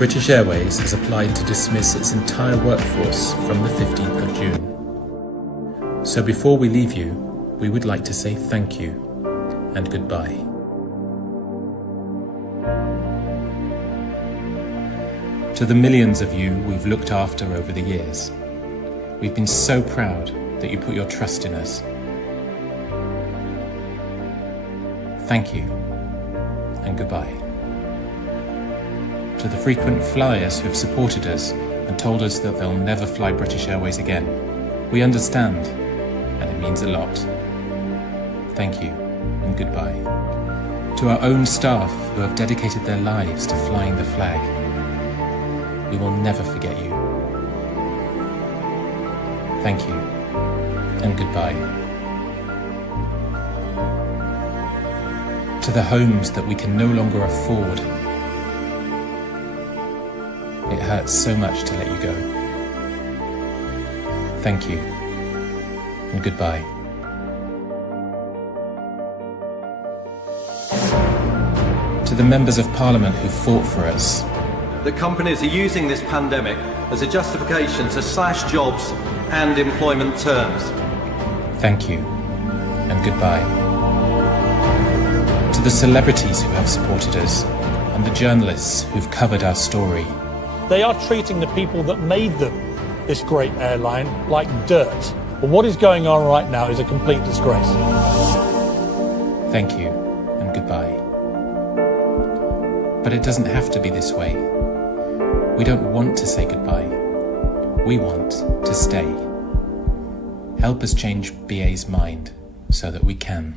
British Airways has applied to dismiss its entire workforce from the 15th of June. So before we leave you, we would like to say thank you and goodbye. To the millions of you we've looked after over the years, we've been so proud that you put your trust in us. Thank you and goodbye. To the frequent flyers who have supported us and told us that they'll never fly British Airways again, we understand, and it means a lot. Thank you and goodbye. To our own staff who have dedicated their lives to flying the flag, we will never forget you. Thank you and goodbye. To the homes that we can no longer afford, it hurts so much to let you go. Thank you and goodbye. To the members of Parliament who fought for us, the companies are using this pandemic as a justification to slash jobs and employment terms. thank you and goodbye. To the celebrities who have supported us and the journalists who've covered our story, They are treating the people that made them, this great airline, like dirt. But what is going on right now is a complete disgrace. thank you and goodbye. But it doesn't have to be this way. We don't want to say goodbye. We want to stay. Help us change BA's mind so that we can.